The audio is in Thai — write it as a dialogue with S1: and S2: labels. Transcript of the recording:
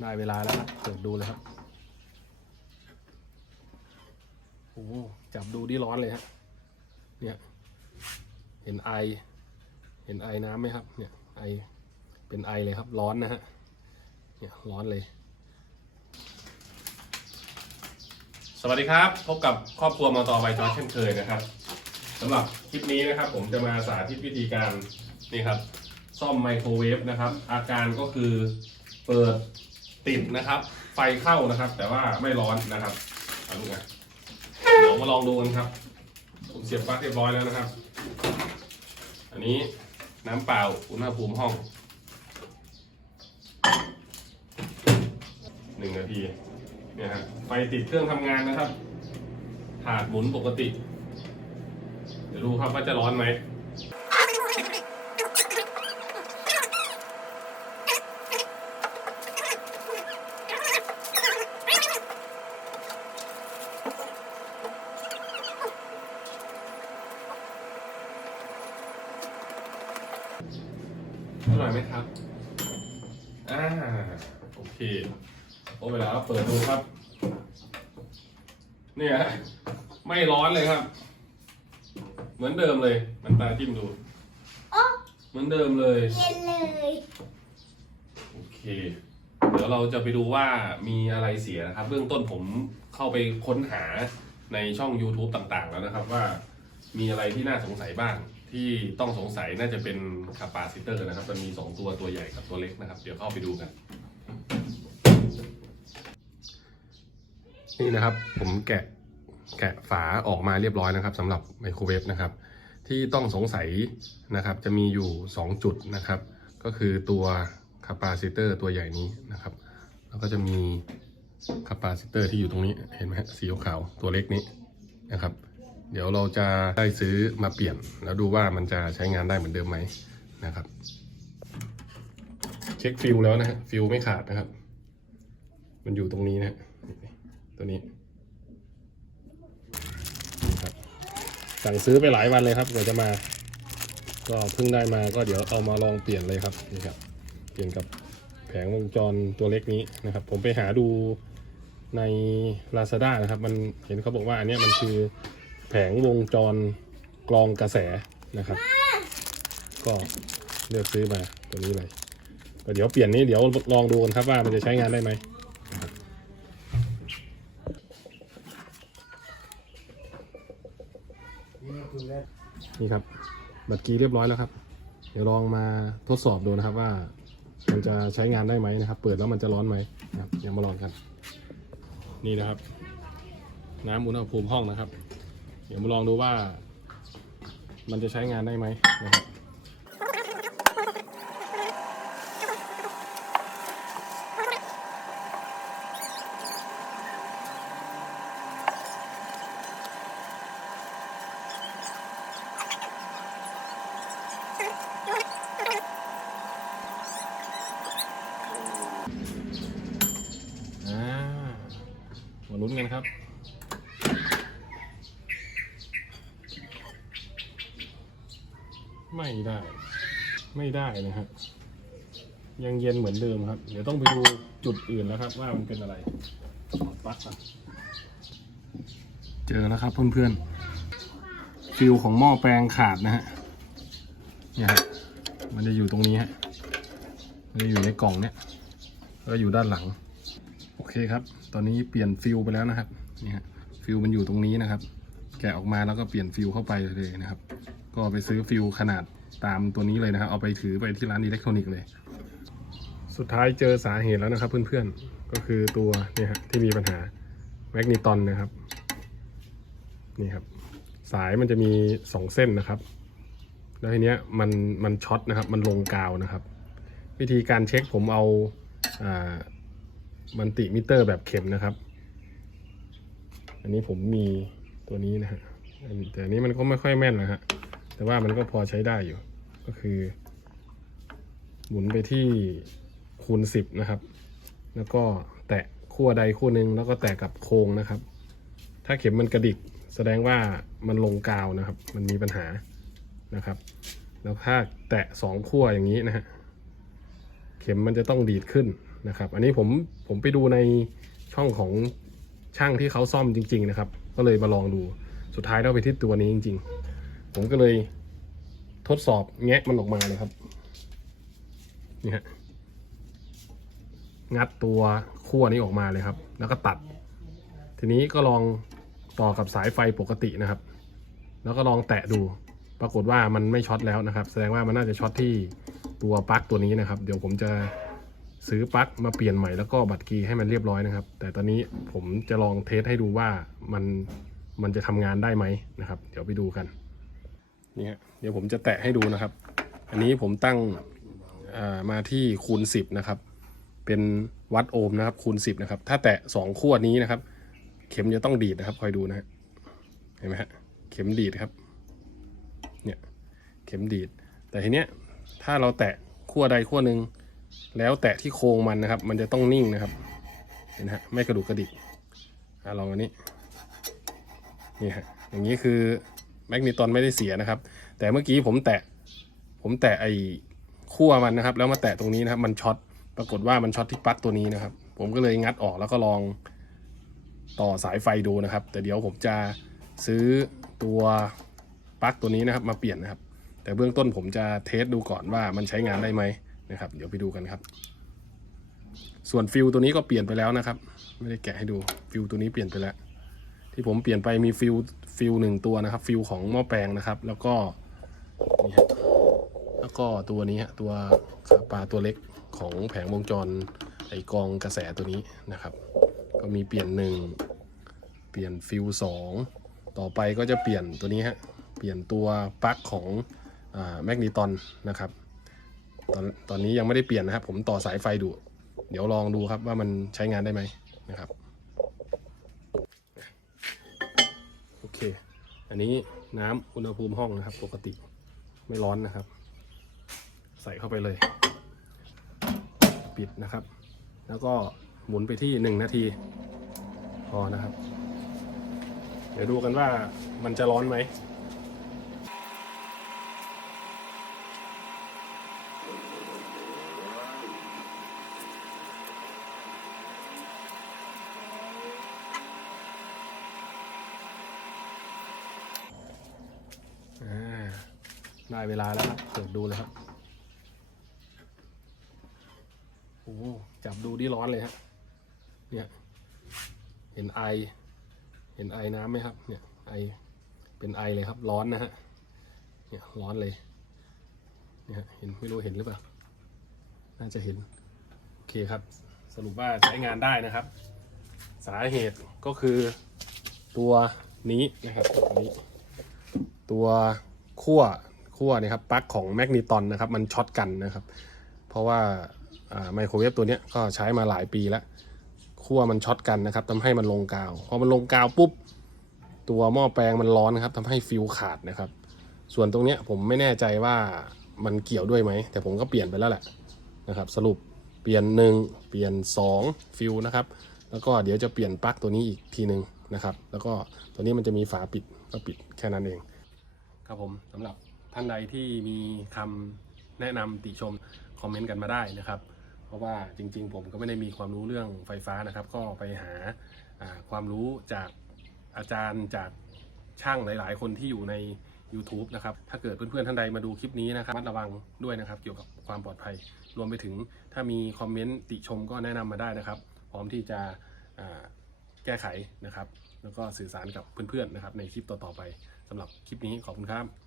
S1: ได้เวลาแล้วครับเปิดดูเลยครับโอ้จับดูดิร้อนเลยฮะเนี่ยเห็นไอ เห็นไอน้ำไหมครับ เนี่ยไอเป็นไอเลยครับ ร้อนนะฮะเนี่ยร้อนเลย สวัสดีครับพบกับครอบครัวมาต่อไปจอเช่นเคยนะครับสำหรับคลิปนี้นะครับ ผมจะมาสาธิตวิธีการนี่ครับ ซ่อมไมโครเวฟนะครับ อาการก็คือเปิด ติดนะครับ ไฟเข้านะครับ แต่ว่าไม่ร้อนนะครับเอาดูนะเดี๋ยวมาลองดูกันครับผมเสียบปลั๊กเรียบร้อยแล้วนะครับ อันนี้น้ำเปล่าอุณหภูมิห้องหนึ่งนาทีเนี่ยฮะไฟติดเครื่องทำงานนะครับถาดหมุนปกติ เดี๋ยวดูครับว่าจะร้อนไหม อร่อยไหมครับ อ่า โอเคโอ้เวลาเปิดดูครับ เนี่ย ไม่ร้อนเลยครับ เหมือนเดิมเลย มันตาจิ้มดู
S2: โอ้
S1: เหมือนเดิมเลย
S2: เย็นเลย
S1: โอเค เดี๋ยวเราจะไปดูว่ามีอะไรเสียนะครับ เบื้องต้นผมเข้าไปค้นหาในช่อง YouTube ต่างๆ แล้วนะครับ ว่ามีอะไรที่น่าสงสัยบ้าง ที่ต้องสงสัยน่าจะเป็นคาปาซิเตอร์นะครับมันมี 2 ตัวตัวใหญ่กับตัวเล็กนะครับ เดี๋ยวเข้าไปดูกัน นี่นะครับผมแกะแกะฝาออกมาเรียบร้อยนะครับสำหรับไมโครเวฟนะครับ ที่ต้องสงสัยนะครับจะมีอยู่ 2 จุดนะครับ ก็คือตัวคาปาซิเตอร์ตัวใหญ่นี้นะครับ แล้วก็จะมีคาปาซิเตอร์ที่อยู่ตรงนี้เห็นไหมสีขาวตัวเล็กนี้นะครับ เดี๋ยวเราจะได้ซื้อมาเปลี่ยน แล้วดูว่ามันจะใช้งานได้เหมือนเดิมไหมนะครับ เช็คฟิลแล้วนะฮะฟิลไม่ขาดนะครับ มันอยู่ตรงนี้นะฮะตัวนี้นะครับสั่งซื้อไปหลายวันเลยครับกว่าจะมา ก็เพิ่งได้มาก็เดี๋ยวเอามาลองเปลี่ยนเลยครับนี่ครับเปลี่ยนกับแผงวงจรตัวเล็กนี้นะครับ ผมไปหาดูใน Lazada นะครับ มันเห็นเขาบอกว่าอันนี้มันคือ แผงวงจรกรองกระแสนะครับ ก็เลือกซื้อมาตัวนี้เลยเดี๋ยวเปลี่ยนนี้เดี๋ยวลองดูกันครับว่ามันจะใช้งานได้ไหมนี่ครับ บัตรกีเรียบร้อยแล้วครับ เดี๋ยวลองมาทดสอบดูนะครับว่า มันจะใช้งานได้ไหมนะครับ เปิดแล้วมันจะร้อนไหมนะครับเดี๋ยวมาลองกัน นี่นะครับ น้ำอุณหภูมิห้องนะครับ เดี๋ยวมาลองดูว่า มันจะใช้งานได้ไหมนะครับอ่ามาลุ้นกันครับ ไม่ได้ ไม่ได้นะครับยังเย็นเหมือนเดิมครับ เดี๋ยวต้องไปดูจุดอื่นแล้วครับ ว่ามันเป็นอะไรปลั๊กอะเจอแล้วครับเพื่อนๆฟิลของหม้อแปลงขาดนะฮะเนี่ยฮะมันจะอยู่ตรงนี้ฮะมันจะอยู่ในกล่องเนี้ยแล้วก็อยู่ด้านหลัง โอเคครับ ตอนนี้เปลี่ยนฟิลไปแล้วนะครับนี่ฮะฟิลมันอยู่ตรงนี้นะครับ แกะออกมาแล้วก็เปลี่ยนฟิลเข้าไปเลยนะครับ ก็ไปซื้อฟิลขนาด ตามตัวนี้เลยนะครับ เอาไปถือไปที่ร้านอิเล็กทรอนิกส์เลย สุดท้ายเจอสาเหตุแล้วนะครับ เพื่อนๆ ก็คือตัวเนี่ยฮะที่มีปัญหาแมกนีตอนนะครับ นี่ครับ สายมันจะมีสองเส้นนะครับ แล้วทีเนี้ยมันมันช็อตนะครับ มันลงกาวนะครับ วิธีการเช็คผมเอาอ่ามันติมิเตอร์แบบเข็มนะครับ อันนี้ผมมีตัวนี้นะฮะแต่อันนี้มันก็ไม่ค่อยแม่นนะฮะ แต่ว่ามันก็พอใช้ได้อยู่ ก็คือ หมุนไปที่คูณสิบนะครับ แล้วก็แตะขั้วใดขั้วหนึ่งแล้วก็แตะกับโค้งนะครับ ถ้าเข็มมันกระดิกแสดงว่ามันลงกาวนะครับ มันมีปัญหานะครับ แล้วถ้าแตะสองขั้วอย่างนี้นะฮะเข็มมันจะต้องดีดขึ้นนะครับ อันนี้ผมผมไปดูในช่องของช่างที่เขาซ่อมจริง ๆ นะครับ ก็เลยมาลองดูสุดท้ายเราไปที่ตัวนี้จริง ๆ ผมก็เลยทดสอบแงะมันออกมาเลยครับนี่ฮะงัดตัวขั้วนี้ออกมาเลยครับ แล้วก็ตัด ทีนี้ก็ลองต่อกับสายไฟปกตินะครับ แล้วก็ลองแตะดู ปรากฏว่ามันไม่ช็อตแล้วนะครับ แสดงว่ามันน่าจะช็อตที่ตัวปลั๊กตัวนี้นะครับ เดี๋ยวผมจะซื้อปลั๊กมาเปลี่ยนใหม่แล้วก็บัตรกีให้มันเรียบร้อยนะครับ แต่ตอนนี้ผมจะลองเทสให้ดูว่ามันมันจะทำงานได้ไหมนะครับ เดี๋ยวไปดูกัน นี่ฮะเดี๋ยวผมจะแตะให้ดูนะครับ อันนี้ผมตั้งามาที่คูณ 10 นะครับ เป็นวัดโอห์มนะครับคูณ 10 นะครับ ถ้าแตะ 2 ขั้วนี้นะครับ เข็มจะต้องดีดนะครับคอยดูนะฮะเห็นไหมฮะเข็มดีดครับเนี่ยเข็มดีด แต่ทีเนี้ยถ้าเราแตะขั้วใดขั้วหนึ่งแล้วแตะที่โครงมันนะครับ มันจะต้องนิ่งนะครับเห็นไหมฮะไม่กระดุกกระดิกอลองอันนี้นี่ฮะอย่างนี้คือ แมกนีตอนไม่ได้เสียนะครับ แต่เมื่อกี้ผมแตะ ผมแตะไอ้ขั้วมันนะครับ แล้วมาแตะตรงนี้นะครับ มันช็อต ปรากฏว่ามันช็อตที่ปลั๊กตัวนี้นะครับ ผมก็เลยงัดออกแล้วก็ลองต่อสายไฟดูนะครับ แต่เดี๋ยวผมจะซื้อตัวปลั๊กตัวนี้นะครับ มาเปลี่ยนนะครับ แต่เบื้องต้นผมจะเทสดูก่อนว่ามันใช้งานได้ไหมนะครับ เดี๋ยวไปดูกันครับ ส่วนฟิลตัวนี้ก็เปลี่ยนไปแล้วนะครับ ไม่ได้แกะให้ดูฟิลตัวนี้เปลี่ยนไปแล้ว ที่ผมเปลี่ยนไปมีฟิลฟิลหนึ่งตัวนะครับ ฟิลของหม้อแปลงนะครับ แล้วก็นี่ฮะแล้วก็ตัวนี้ฮะตัวขาปลาตัวเล็กของแผงวงจรไอกองกระแสตัวนี้นะครับ ก็มีเปลี่ยนหนึ่งเปลี่ยนฟิลสองต่อไปก็จะเปลี่ยนตัวนี้ฮะเปลี่ยนตัวปลั๊กของแมกนีตอนนะครับตอนตอนนี้ยังไม่ได้เปลี่ยนนะครับ ผมต่อสายไฟดู เดี๋ยวลองดูครับว่ามันใช้งานได้ไหมนะครับ โอเค อันนี้น้ำอุณหภูมิห้องนะครับ ปกติไม่ร้อนนะครับ ใส่เข้าไปเลย ปิดนะครับ แล้วก็หมุนไปที่หนึ่งนาที พอนะครับ เดี๋ยวดูกันว่ามันจะร้อนไหม ได้เวลาแล้วครับเปิดดูเลยครับโอ้จับดูดิร้อนเลยฮะเนี่ยเห็นไอ เห็นไอน้ำไหมครับ เนี่ยไอเป็นไอเลยครับ ร้อนนะฮะเนี่ยร้อนเลยเนี่ยเห็นไม่รู้เห็นหรือเปล่าน่าจะเห็นโอเคครับ สรุปว่าใช้งานได้นะครับ สาเหตุก็คือตัวนี้นะครับตัวนี้ตัวขั้ว ขั้วนี่ครับปลั๊กของแมกนีตอนนะครับมันช็อตกันนะครับ เพราะว่าไมโครเวฟตัวนี้ก็ใช้มาหลายปีแล้วขั้วมันช็อตกันนะครับทำให้มันลงกาวพอมันลงกาวปุ๊บตัวหม้อแปลงมันร้อนนะครับทำให้ฟิวขาดนะครับ ส่วนตรงนี้ผมไม่แน่ใจว่ามันเกี่ยวด้วยไหม แต่ผมก็เปลี่ยนไปแล้วแหละนะครับสรุปเปลี่ยนหนึ่งเปลี่ยนสองฟิวนะครับแล้วก็เดี๋ยวจะเปลี่ยนปลั๊กตัวนี้อีกทีหนึ่งนะครับ แล้วก็ตัวนี้มันจะมีฝาปิดก็ปิดแค่นั้นเอง ครับผมสำหรับ ท่านใดที่มีคำแนะนำติชมคอมเมนต์กันมาได้นะครับ เพราะว่าจริง ๆ ผมก็ไม่ได้มีความรู้เรื่องไฟฟ้านะครับ ก็ไปหาความรู้จากอาจารย์จากช่างหลาย ๆ คนที่อยู่ใน YouTube นะครับ ถ้าเกิดเพื่อน ๆ ท่านใดมาดูคลิปนี้นะครับระมัดระวังด้วยนะครับ เกี่ยวกับความปลอดภัย รวมไปถึงถ้ามีคอมเมนต์ติชมก็แนะนำมาได้นะครับ พร้อมที่จะแก้ไขนะครับ แล้วก็สื่อสารกับเพื่อน ๆ นะครับ ในคลิปต่อ ๆ ไปสำหรับคลิปนี้ขอบคุณครับ